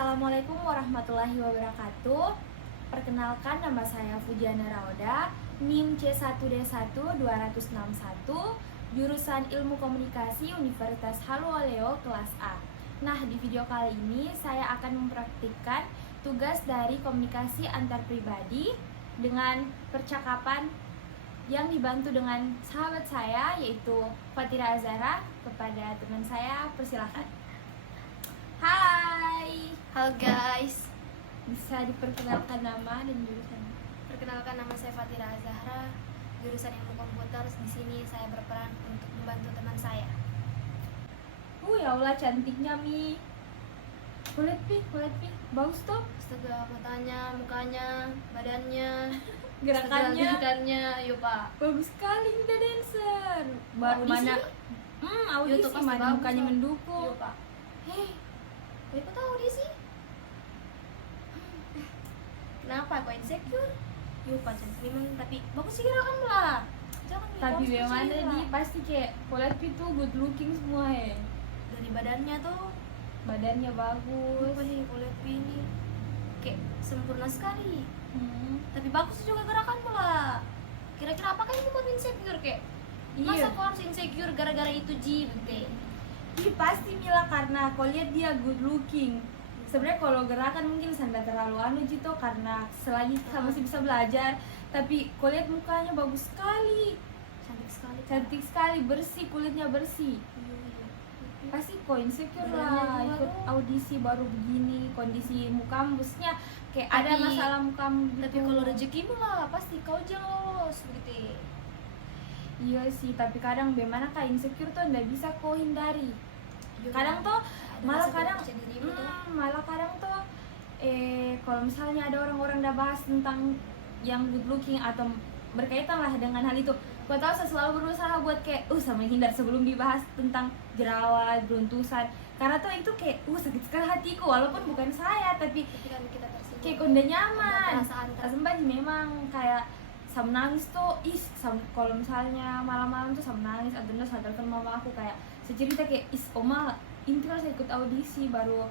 Assalamualaikum warahmatullahi wabarakatuh. Perkenalkan, nama saya Fujiana Rauda, NIM C1D1 261, jurusan Ilmu Komunikasi Universitas Haluoleo kelas A. Nah, di video kali ini saya akan mempraktikkan tugas dari komunikasi antar pribadi dengan percakapan yang dibantu dengan sahabat saya, yaitu Fatira Azhara. Kepada teman saya, persilahkan. Hai, Halo guys, bisa diperkenalkan nama dan jurusan? perkenalkan nama saya Fatira Azhara, jurusan Ilmu Komputer. Di sini saya berperan untuk membantu teman saya. Ya Allah, cantiknya Mi. Kulit pi, bagus tuh. Astaga, matanya, mukanya, badannya, Gerakannya yuk pak. bagus sekali, udah dancer. Baru Audisi mana? nih? Audisi YouTube pasti mana bagus, mukanya Pak. mendukung. Yuk pak. Hei, kok tahu audisi? Kenapa kok insecure? Yuk pak, memang tapi bagus sih gerakan lah. Jangan Tapi bagus bagaimana sih, di Pak. pasti kayak kulit pi tuh good looking semua ya. Dari badannya tuh, Badannya bagus. apa nih kulit ini kayak sempurna sekali. Hmm. Tapi bagus juga gerakan pula. Kira-kira apakah ini buat insecure kayak? Masa Iya. kau harus insecure gara-gara itu bete? Ih, pasti Mila, karena kau lihat dia good looking. Sebenarnya kalau gerakan mungkin sanda terlalu anu gitu, karena selagi masih bisa belajar. Tapi kau lihat mukanya bagus sekali, Cantik sekali. cantik sekali, bersih, kulitnya bersih. Iya. Pasti kau insecure Badannya lah juga ikut tuh. audisi baru begini, kondisi mukamu maksudnya kayak ada Tapi- masalah mukamu gitu. Tapi kalau rezekimu lah pasti kau jelos begitu. Iya sih, tapi kadang bagaimana kak, insecure tuh nggak bisa kau hindari. Kadang tuh malah kadang malah kadang tuh kalau misalnya ada orang-orang udah bahas tentang yang good looking atau berkaitan lah dengan hal itu, gue tahu saya selalu berusaha buat kayak sama menghindar sebelum dibahas tentang jerawat, beruntusan, karena tuh itu kayak sakit sekali hatiku, walaupun bukan saya, tapi Ketika kita tersinggung. kayak konde nyaman. Perasaan Sempat memang kayak sam nangis tuh, kalau misalnya malam-malam tuh sam nangis atau enggak saya telepon mama aku kayak secerita kayak oma ini tuh saya ikut audisi baru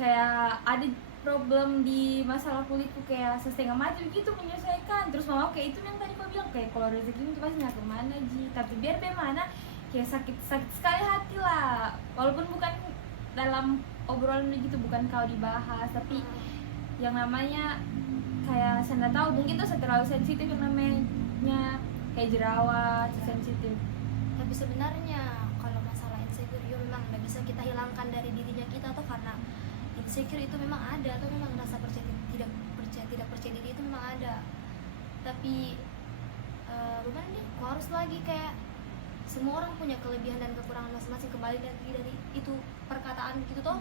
kayak ada problem di masalah kulitku kayak setengah mati begitu menyelesaikan. Terus mama kayak itu yang tadi kau bilang kayak kalau rezeki itu pasti nggak kemana Ji, tapi biar bagaimana kayak sakit sekali hati lah, walaupun bukan dalam obrolan begitu, bukan kau dibahas, tapi yang namanya kayak saya nggak tahu, mungkin tuh saya terlalu sensitif yang namanya kayak jerawat, sensitif. Tapi sebenarnya kalau masalah insecure itu memang nggak bisa kita hilangkan dari dirinya kita tuh, karena insecure itu memang ada, atau memang rasa tidak percaya diri itu memang ada. Tapi bukan nih, kok harus lagi kayak semua orang punya kelebihan dan kekurangan masing-masing, kembali lagi dari itu perkataan gitu toh.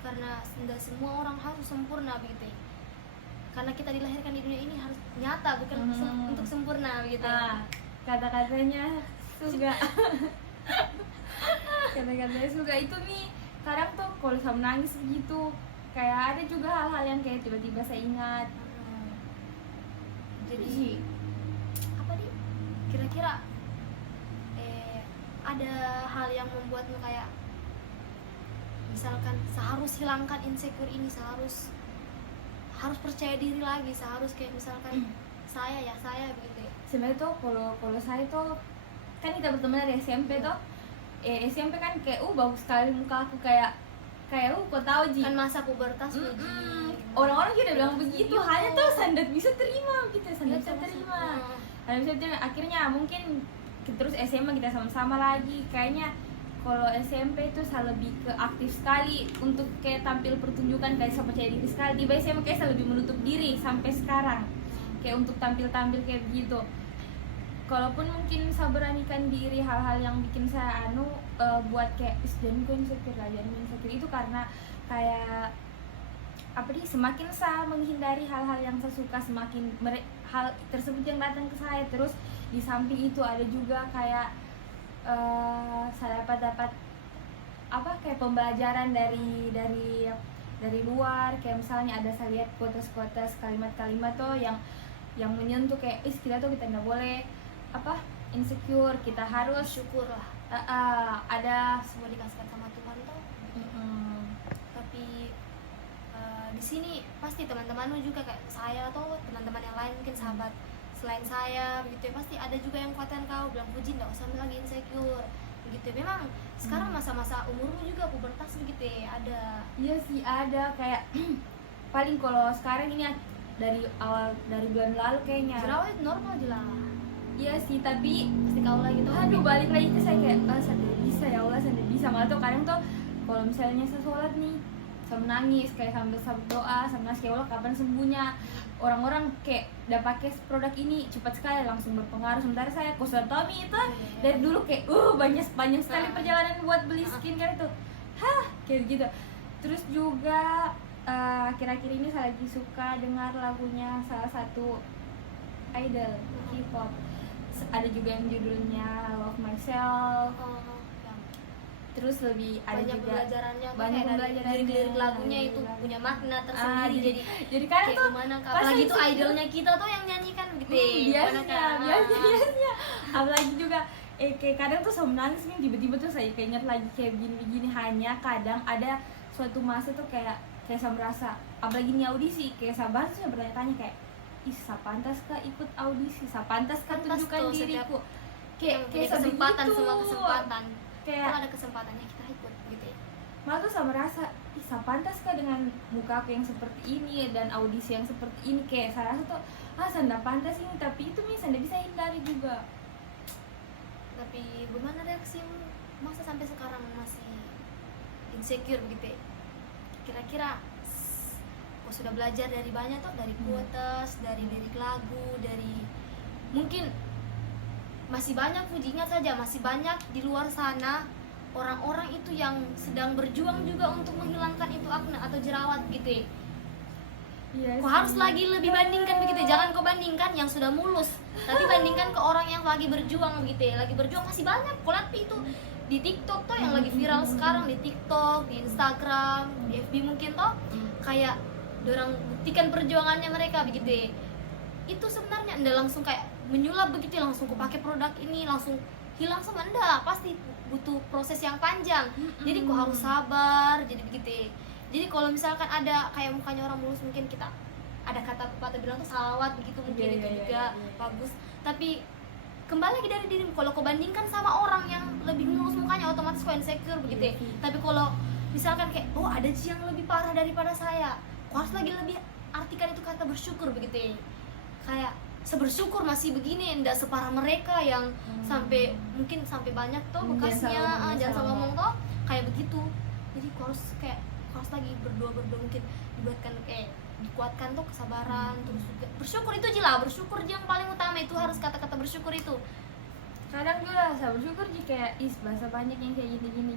Karena tidak semua orang harus sempurna begitu. Karena kita dilahirkan di dunia ini harus nyata, bukan untuk sempurna begitu. Kata-katanya suga. Kata-katanya suga itu nih kadang tuh kalau sama nangis begitu kayak ada juga hal-hal yang kayak tiba-tiba saya ingat. Jadi apa nih? Kira-kira ada hal yang membuatmu kayak misalkan seharus hilangkan insecure ini, harus percaya diri lagi, seharus kayak misalkan saya begitu ya. Sebenarnya tuh kalau saya tuh kan kita berteman dari SMP tuh. SMP kan kayak bagus sekali muka aku, kayak kau tahu Ji. Kan masa pubertas tuh, Ji. Orang-orang juga bilang begitu, Iya. hanya tuh sandat bisa terima gitu, sandat Iya, bisa terima. sama-sama. Hanya bisa terima. Akhirnya mungkin terus SMA kita sama-sama lagi. Kayaknya kalau SMP itu saya lebih ke aktif sekali untuk kayak tampil pertunjukan, kayak saya percaya diri sekali. Di SMA kayak saya lebih menutup diri sampai sekarang, kayak untuk tampil-tampil kayak begitu. Kalaupun mungkin saya beranikan diri hal-hal yang bikin saya buat kayak jangan gue insecure itu karena kayak semakin saya menghindari hal-hal yang saya suka, semakin hal tersebut yang datang ke saya. Terus di samping itu ada juga kayak saya dapat kayak pembelajaran dari luar, kayak misalnya ada saya lihat quotes kalimat-kalimat tuh yang menyentuh kayak kita nggak boleh insecure, kita harus Syukur lah, ada semua dikasihkan sama Tuhan tuh. mm-mm. Tapi pasti teman-temanmu juga kayak saya atau teman-teman yang lain mungkin sahabat selain saya begitu ya, pasti ada juga yang kuatkan kau bilang Puji nggak usah lagi insecure begitu. Memang sekarang masa-masa umurmu juga pubertas begitu ya, ada. Iya sih ada kayak paling kalau sekarang ini dari bulan lalu kayaknya. Jerawat itu normal jelas. Iya sih, tapi Pasti kau lagi tuh. aduh balik lagi ke saya kayak saya tidak bisa ya Allah, saya tidak bisa. Malah tuh kadang tuh kalau misalnya saya sholat nih saya menangis kayak sambil doa sama ya Allah kapan sembuhnya. Orang-orang kayak udah pakai produk ini cepat sekali langsung berpengaruh, sementara saya Tommy itu dari dulu kayak banyak sekali perjalanan buat beli skincare itu kayak gitu. Terus juga akhir-akhir ini saya lagi suka dengar lagunya salah satu idol K-pop, ada juga yang judulnya Love Myself. Terus lebih ada banyak juga pembelajarannya, banyak pembelajarannya lirik lagunya itu punya makna tersendiri. jadi kadang kayak tuh gimana pas apalagi itu tuh idolnya kita tuh yang nyanyikan gitu biasanya apalagi juga kayak kadang tuh saya menangis nih tiba-tiba tuh saya keinget lagi kayak gini hanya kadang ada suatu masa tuh kayak saya merasa apalagi nih audisi kayak saya bahas saya bertanya-tanya kayak saya pantas kah ikut audisi, saya pantas kah tunjukkan tuh, diriku kayak kesempatan semua kesempatan kayak kalau ada kesempatannya kita ikut gitu ya. malah tuh saya merasa saya pantas kah dengan muka aku yang seperti ini dan audisi yang seperti ini, kayak saya rasa tuh saya tidak pantas ini, tapi itu saya tidak bisa hindari juga. Tapi gimana reaksimu masa sampai sekarang masih insecure gitu ya? Kira-kira sudah belajar dari banyak tuh, dari quotes, dari lirik lagu, dari mungkin masih banyak Pujinya saja, masih banyak di luar sana orang-orang itu yang sedang berjuang juga untuk menghilangkan itu akne atau jerawat gitu ya. Iya Kau harus lagi lebih bandingkan begitu, jangan kau bandingkan yang sudah mulus, tapi bandingkan ke orang yang lagi berjuang begitu ya. Lagi berjuang masih banyak, kau lihat itu di TikTok tuh yang lagi viral sekarang, di TikTok, di Instagram, di FB mungkin tuh kayak dorang buktikan perjuangannya mereka begitu ya. Itu sebenarnya ndak langsung kayak menyulap begitu langsung kau pakai produk ini langsung hilang semua, ndak, pasti butuh proses yang panjang. Jadi kau harus sabar, jadi begitu ya. Jadi kalau misalkan ada kayak mukanya orang mulus, mungkin kita ada kata pepatah bilang tuh salawat begitu, mungkin itu juga bagus. Tapi kembali lagi dari dirimu, kalau kau bandingkan sama orang yang lebih mulus mukanya otomatis kau insecure begitu ya. Tapi kalau misalkan kayak ada yang lebih parah daripada saya, kau harus lagi lebih artikan itu kata bersyukur begitu ya. Kayak sebersyukur masih begini, ndak separah mereka yang sampai mungkin sampai banyak tuh bekasnya, jangan salah ngomong tuh kayak begitu. Jadi kau harus lagi berdoa mungkin dibuatkan dikuatkan tuh kesabaran, terus juga bersyukur itu jelas, bersyukur yang paling utama itu harus kata-kata bersyukur itu. Kadang juga saya bersyukur jika bahasa banyak yang kayak gini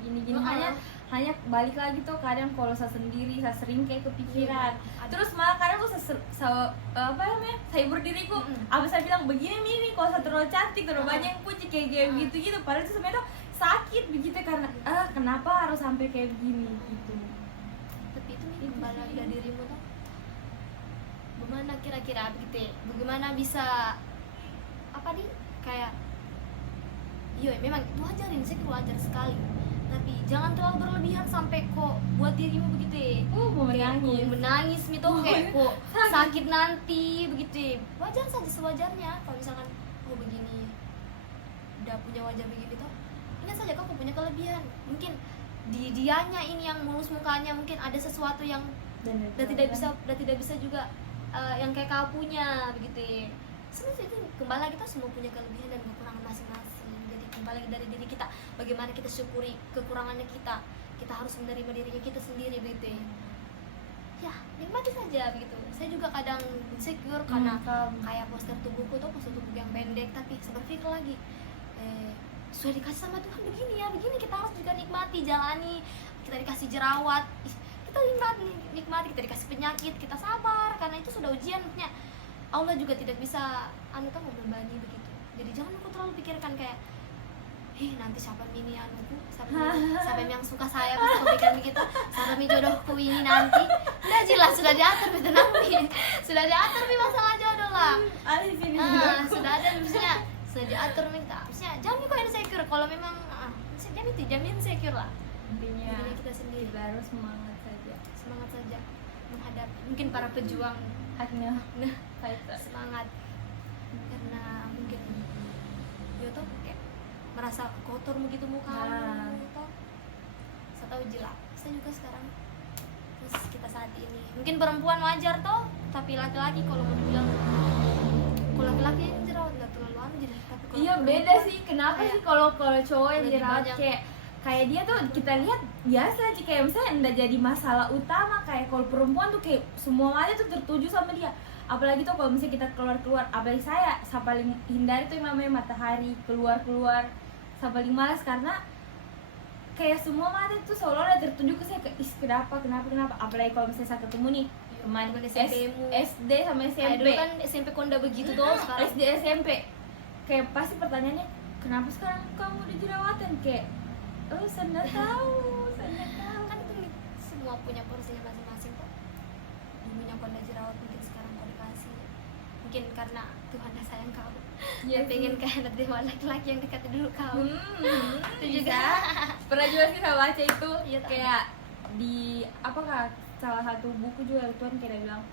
hanya balik lagi tuh kadang kalau saya sendiri saya sering kayak kepikiran, terus malah kadang tuh saya hibur diriku, saya bilang begini nih kalau saya terlalu cantik terlalu banyak yang puji kayak gitu padahal itu sebenarnya sakit begitu karena kenapa harus sampai kayak begini gitu. Tapi itu nih kembali lagi dari dirimu tuh, bagaimana kira-kira begitu ya, bagaimana bisa kayak memang itu wajar, insecure wajar sekali, tapi jangan terlalu berlebihan sampai kok buat dirimu begitu ya. Menangis gitu kayak kok sakit nanti begitu ya. Wajar saja sewajarnya. Kalau misalkan begini udah punya wajah begini tuh, ingat saja kau punya kelebihan. Mungkin di dianya ini yang mulus mukanya mungkin ada sesuatu yang udah tidak bisa juga yang kayak kau punya begitu ya. Sebenarnya itu kembali lagi kita semua punya kelebihan dan kekurangan masing-masing. Jadi kembali lagi dari diri kita, bagaimana kita syukuri kekurangannya kita harus menerima dirinya kita sendiri begitu ya. Nikmati saja begitu. Saya juga kadang insecure karena kayak poster tubuhku tuh poster tubuh yang pendek, tapi saya berpikir lagi sudah dikasih sama Tuhan begini ya, begini kita harus juga nikmati, jalani. Kita dikasih jerawat, kita nikmati, kita dikasih penyakit, kita sabar karena itu sudah ujian. Maksudnya Allah juga tidak bisa membebani begitu. Jadi jangan aku terlalu pikirkan kayak nanti siapa ini siapa yang suka saya, pas aku pikirkan begitu, siapa jodohku ini nanti. Udah jelas sudah diatur, tenang nih. Sudah diatur nih masalah jodoh lah. Sudah ada maksudnya sudah diatur minta. Maksudnya jangan kok insecure kalau memang jamin insecure lah. Intinya kita sendiri harus semangat saja. menghadapi mungkin para pejuang haknya nah fighter. semangat karena mungkin dia tuh kayak merasa kotor begitu muka Nah. gitu. Saya tahu jelek saya juga sekarang terus kita saat ini mungkin perempuan wajar toh tapi laki-laki kalau mau dibilang kalau laki-laki yang jerawat nggak terlalu anu jadi tapi kalau Iya beda perempuan, sih, kenapa kayak sih kalau cowok yang lebih jerawat banyak. kayak dia tuh kita lihat biasa aja, kayak misalnya enggak jadi masalah utama. Kayak kalau perempuan tuh kayak semua mata tuh tertuju sama dia, apalagi tuh kalau misalnya kita keluar apalagi saya paling hindari tuh yang namanya matahari, keluar saya paling malas karena kayak semua mata tuh seolah-olah tertuju ke saya, kayak kenapa apalagi kalau misalnya saya ketemu nih teman teman SMP-mu. SD sama kayak SMP. dulu kan SMP konda begitu tuh sekarang SD SMP kayak pasti pertanyaannya kenapa sekarang kamu udah jerawatan, kayak oh saya nggak tahu kan itu semua punya porsinya masing-masing kok. Ibunya konda jerawat mungkin sekarang kau dikasih mungkin karena Tuhan dah sayang kau Iya dia pengen kayak nanti laki-laki yang dekat dulu kau itu juga juga pernah juga sih saya baca itu Iya, tahu. kayak di apakah salah satu buku juga Tuhan kayak bilang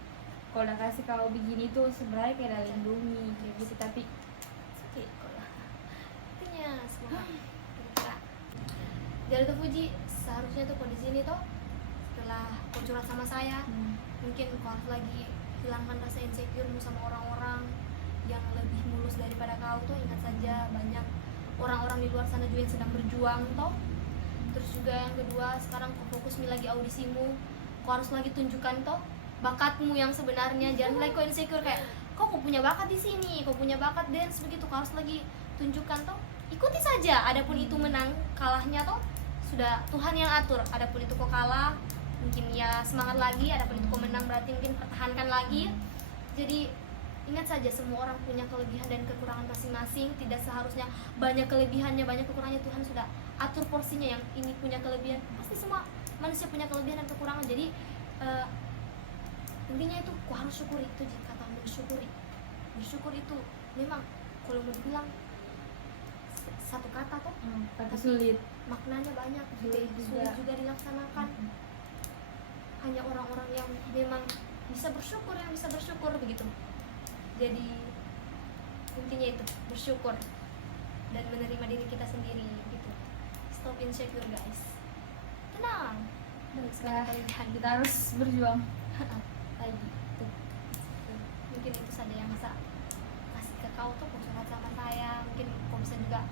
kalau udah kasih kau begini tuh sebenarnya kayak udah lindungi kayak gitu, tapi oke kok lah intinya semua kira-kira jadi tuh Fuji seharusnya tuh kau di sini tuh setelah kau curhat sama saya mungkin kau harus lagi hilangkan rasa insecure-mu sama orang-orang yang lebih mulus daripada kau tuh. Ingat saja banyak orang-orang di luar sana juga yang sedang berjuang toh. Terus juga yang kedua sekarang kau fokus nih lagi audisimu, kau harus lagi tunjukkan toh bakatmu yang sebenarnya. Jangan lagi kau insecure kayak kau punya bakat di sini, kau punya bakat dance begitu, kau harus lagi tunjukkan toh. Ikuti saja, adapun itu menang kalahnya toh sudah Tuhan yang atur. Adapun itu kau kalah mungkin ya semangat lagi, adapun itu kau menang berarti mungkin pertahankan lagi. Jadi ingat saja semua orang punya kelebihan dan kekurangan masing-masing. Tidak seharusnya banyak kelebihannya banyak kekurangannya, Tuhan sudah atur porsinya. Yang ini punya kelebihan, pasti semua manusia punya kelebihan dan kekurangan. Jadi intinya itu kau harus syukuri. Itu kata bersyukur itu memang kalau mau dibilang satu kata kok tapi sulit. maknanya banyak Sulit sulit juga. juga dilaksanakan. Hanya orang-orang yang memang bisa bersyukur yang bisa bersyukur begitu. Jadi intinya itu bersyukur dan menerima diri kita sendiri gitu. Stop insecure guys, tenang. Nah, kita harus berjuang lagi tuh. Mungkin itu saja yang bisa kasih ke kau tuh curhat sama saya. Mungkin kau bisa juga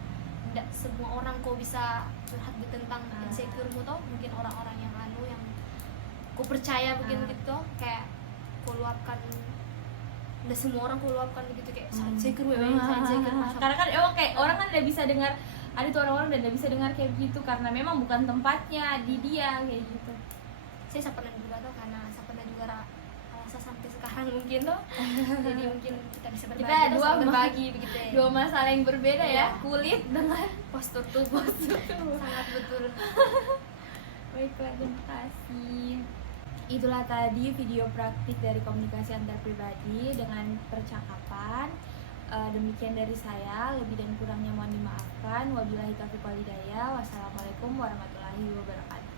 tidak semua orang kau bisa curhat tentang insecure-mu tuh. Mungkin orang-orang yang yang kau percaya begini gitu kayak kau luapkan. Udah semua orang kau luapkan begitu kayak saya insecure Karena kan emang kayak orang kan udah bisa dengar, ada tuh orang-orang udah bisa dengar kayak gitu karena memang bukan tempatnya di dia kayak gitu. Saya pernah juga tuh karena saya pernah juga rasa sampai sekarang mungkin tuh. Jadi mungkin kita bisa berbagi, Kita tuh, saling berbagi begitu ya. Dua masalah yang berbeda Iya. ya, kulit dengan Postur tubuh sangat betul. Baiklah, terima kasih. Itulah tadi video praktik dari komunikasi antar pribadi dengan percakapan. Demikian dari saya, lebih dan kurangnya mohon dimaafkan. Wabillahi taufiq wal hidayah. Wassalamualaikum warahmatullahi wabarakatuh.